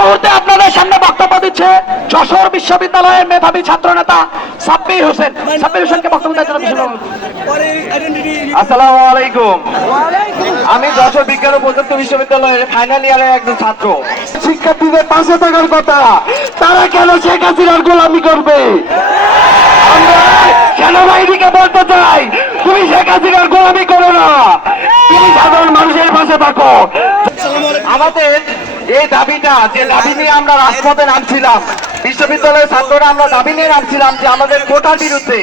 মুহূর্তে আপনাদের সামনে বক্তব্য দিচ্ছে যশোর বিশ্ববিদ্যালয়ের মেধাবী ছাত্র নেতা সাব্বির হোসেন। সাব্বির হোসেনকে বক্তব্য দেওয়ার জন্য বিশেষ আসসালামু আলাইকুম। আমি যশোর বিজ্ঞান ও প্রযুক্তি বিশ্ববিদ্যালয়ের ফাইনাল ইয়ারের একজন ছাত্র। শিক্ষার্থীদের পাশে থাকার কথা তারা কেন শেখ হাসিনার গোলামি করবে? আমরা সেনাবাহিনীকে বলতে চাই তুমি শেখ হাসিনার গোলামি করো না। তুমি সাধারণ মানুষের পাশে থাকো। আমাদের এই দাবিটা, যে দাবি নিয়ে আমরা রাজপথে নামছিলাম, বিশ্ববিদ্যালয়ের ছাত্ররা আমরা দাবি নিয়ে নামছিলাম যে আমাদের কোটার বিরুদ্ধে,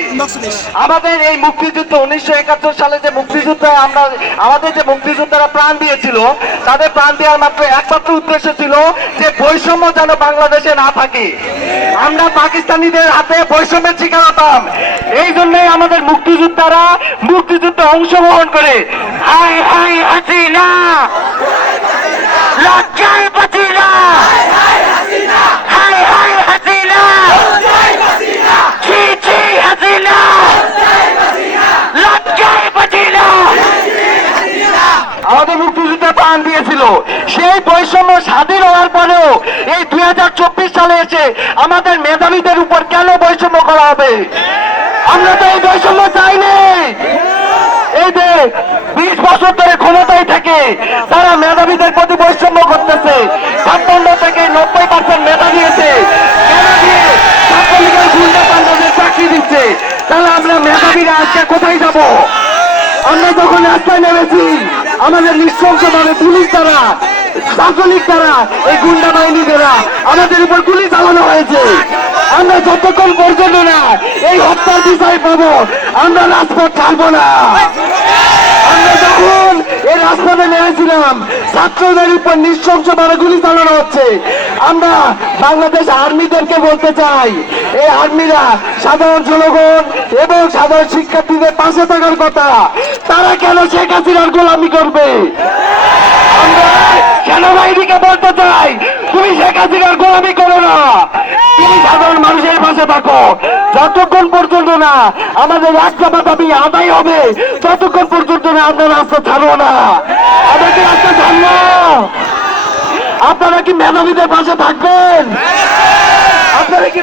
আমাদের এই মুক্তিযুদ্ধ উনিশশো একাত্তর সালে যে মুক্তিযুদ্ধ আমরা, আমাদের যে মুক্তিযোদ্ধারা প্রাণ দিয়েছিল, তাদের প্রাণ দেওয়ার মাত্র একমাত্র উদ্দেশ্য ছিল যে বৈষম্য যেন বাংলাদেশে না থাকে। আমরা পাকিস্তানিদের হাতে বৈষম্যের শিকার হতাম। এই জন্যই আমাদের মুক্তিযোদ্ধারা মুক্তিযুদ্ধে অংশগ্রহণ করে। হাই হাই হাসিনা লজ্জায় বাঁচি না হাই হাই হাসিনা ছি ছি হাসিনা লজ্জায় বাঁচি না আমাদের মুক্তিযুদ্ধে প্রাণ দিয়েছিল। সেই বৈষম্য স্বাধীন হওয়ার পরেও এই দুই হাজার চব্বিশ সালে এসে আমাদের মেধাবীদের উপর কেন বৈষম্য করা হবে? আমরা তো এই বৈষম্য চাইনি! এই যে বিশ বছর ধরে ক্ষমতায় থেকে তারা মেধাবীদের প্রতি বৈষম্য করতেছে, ছাপ্পান্ন থেকে নব্বই পার্সেন্ট মেধা দিয়েছে। চাকরি দিচ্ছে? তাহলে আমরা মেধাবীরা আজকে কোথায় যাব? আমরা যখন রাস্তায় নেমেছি, আমাদের নৃশংসভাবে পুলিশ দ্বারা শাসনিক দ্বারা, এই গুন্ডা বাহিনী দ্বারা আমাদের উপর গুলি চালানো হয়েছে। আমরা যতক্ষণ পর্যন্ত না এই বিষয় পাবো। আমরা রাজপথ ছাড়বো না। আমরা যখন এই রাজপথে নেমেছিলাম, ছাত্রদের উপর নৃশংসভাবে গুলি চালানো হচ্ছে। আমরা বাংলাদেশ আর্মিদেরকে বলতে চাই, এই আর্মিরা সাধারণ জনগণ এবং সাধারণ শিক্ষার্থীদের পাশে থাকার কথা। তারা কেন শেখ হাসিনার গোলামি করবে? আমরা সেনাবাহিনীকে বলতে চাই তুমি শেখ গোলামি করো না। তুমি সাধারণ মানুষের পাশে থাকো। যতক্ষণ পর্যন্ত না আমাদের রাস্তা দাবি আদায় হবে, ততক্ষণ পর্যন্ত না আমরা রাস্তা ছাড়বো না। আমাকে রাস্তা ছাড়লো আপনারা কি মেধাবীদের পাশে থাকবেন? আপনারা কি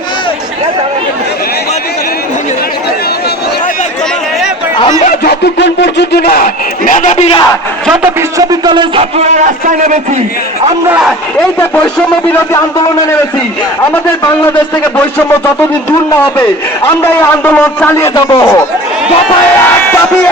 আমরা যতক্ষণ পর্যন্ত না। মেধাবীরা যত বিশ্ববিদ্যালয়ের ছাত্ররা রাস্তায় নেমেছি, আমরা এই যে বৈষম্য বিরোধী আন্দোলনে নেমেছি। আমাদের বাংলাদেশ থেকে বৈষম্য যতদিন দূর না হবে, আমরা এই আন্দোলন চালিয়ে যাব। সবাই এক। দাবি